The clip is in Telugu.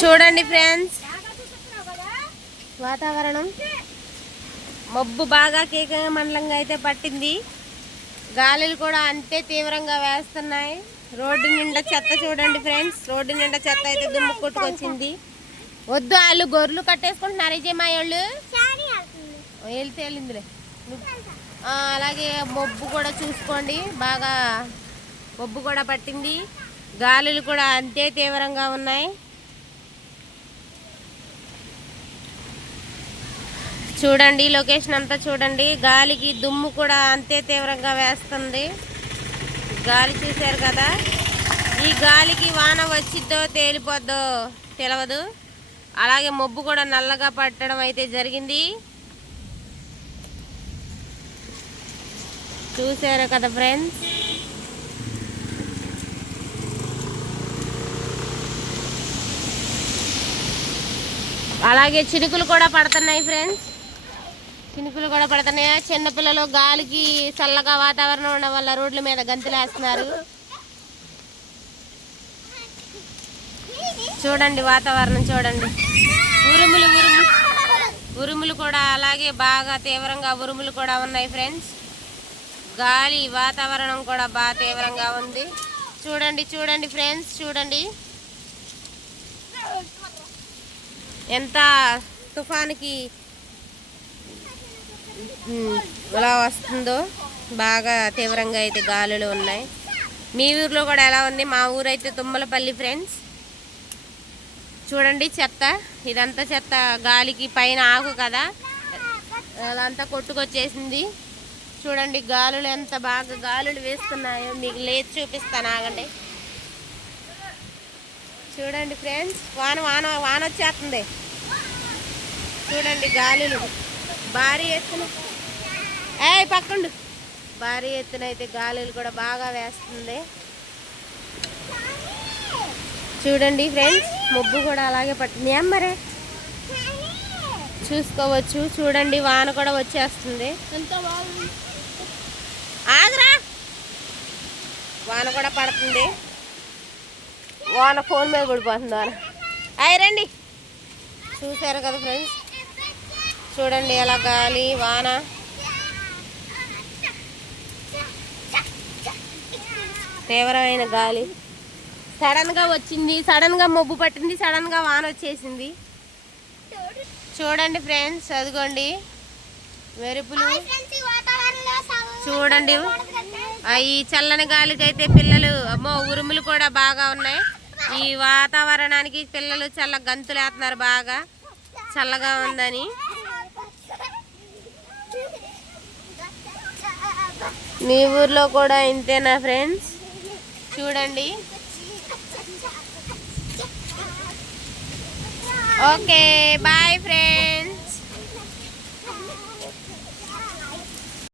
చూడండి ఫ్రెండ్స్, వాతావరణం మబ్బు బాగా కేక మండలంగా అయితే పట్టింది. గాలులు కూడా అంతే తీవ్రంగా వేస్తున్నాయి. రోడ్డు నిండా చెత్త చూడండి ఫ్రెండ్స్, రోడ్డు నిండా చెత్త అయితే దుమ్ము కొట్టుకొచ్చింది. వద్దు, వాళ్ళు గొర్రెలు కట్టేసుకుంటున్నారు. ఇజేమా వాళ్ళు వెళ్ళిందిలే. అలాగే మబ్బు కూడా చూసుకోండి, బాగా మబ్బు కూడా పట్టింది. గాలులు కూడా అంతే తీవ్రంగా ఉన్నాయి. చూడండి లొకేషన్ అంతా చూడండి. గాలికి దుమ్ము కూడా అంతే తీవ్రంగా వేస్తుంది. గాలి చూశారు కదా, ఈ గాలికి వాన వచ్చిద్దో తేలిపోద్దో తెలియదు. అలాగే మబ్బు కూడా నల్లగా పట్టడం అయితే జరిగింది. చూశారు కదా ఫ్రెండ్స్. అలాగే చినుకులు కూడా పడుతున్నాయి ఫ్రెండ్స్, చినుకులు కూడా పడుతున్నాయి. చిన్నపిల్లలు గాలికి చల్లగా వాతావరణం ఉండడం వల్ల రోడ్ల మీద గంతులేస్తున్నారు. చూడండి వాతావరణం చూడండి. ఉరుములు కూడా అలాగే బాగా తీవ్రంగా ఉరుములు కూడా ఉన్నాయి ఫ్రెండ్స్. గాలి వాతావరణం కూడా బాగా తీవ్రంగా ఉంది. చూడండి ఫ్రెండ్స్, చూడండి ఎంత తుఫానుకి ఎలా వస్తుందో. బాగా తీవ్రంగా అయితే గాలులు ఉన్నాయి. మీ ఊర్లో కూడా ఎలా ఉంది? మా ఊరైతే తుమ్మలపల్లి ఫ్రెండ్స్. చూడండి చెత్త, ఇదంతా చెత్త గాలికి పైన ఆకు కదా అదంతా కొట్టుకొచ్చేసింది. చూడండి గాలులు ఎంత బాగా గాలులు వేస్తున్నాయో మీకు లేచి చూపిస్తాను, ఆగండి. చూడండి ఫ్రెండ్స్, వాన వచ్చేస్తుంది. చూడండి గాలులు భారీ ఎత్తున, పక్కండు భారీ ఎత్తున అయితే గాలులు కూడా బాగా వేస్తుంది. చూడండి ఫ్రెండ్స్, మబ్బు కూడా అలాగే పట్టింది. మరే చూసుకోవచ్చు. చూడండి వాన కూడా వచ్చేస్తుంది. ఆగరా, వాన కూడా పడుతుంది. వాన ఫోన్ మీద పడిపోతుంది వాన. రండి, చూసారు కదా ఫ్రెండ్స్. చూడండి ఎలా గాలి వాన. తీవ్రమైన గాలి సడన్గా వచ్చింది, సడన్గా మబ్బు పట్టింది, సడన్గా వాన వచ్చేసింది. చూడండి ఫ్రెండ్స్, అదిగోండి మెరుపులు. చూడండి ఈ చల్లని గాలికి అయితే పిల్లలు అమ్మో ఉరుములు కూడా బాగా ఉన్నాయి. ఈ వాతావరణానికి పిల్లలు చల్ల గంతులు వేస్తున్నారు బాగా చల్లగా ఉందని. మీ ఊర్లో కూడా ఇంతేనా ఫ్రెండ్స్? చూడండి. Okay bye friends.